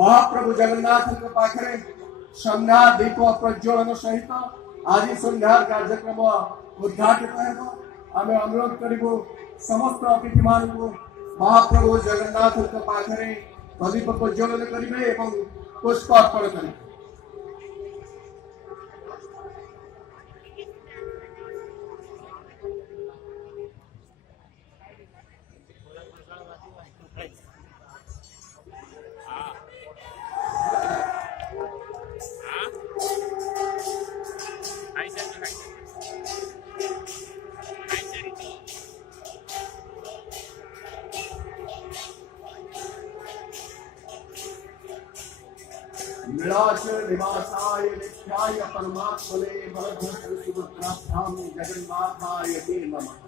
महाप्रभु जगन्नाथ पाखे संध्या दीप प्रज्वलन सहित आज संध्या कार्यक्रम उद्घाटित आम अनुरोध करूँ समस्त अतिथि मान महाप्रभु जगन्नाथ पाखे प्रदीप प्रज्वलन करेंगे और पुष्प अर्पण करेंगे। निवासाय नित्याय परमात्मने बलभद्र सुभद्राभ्यां जगन्नाथाय ते नमः।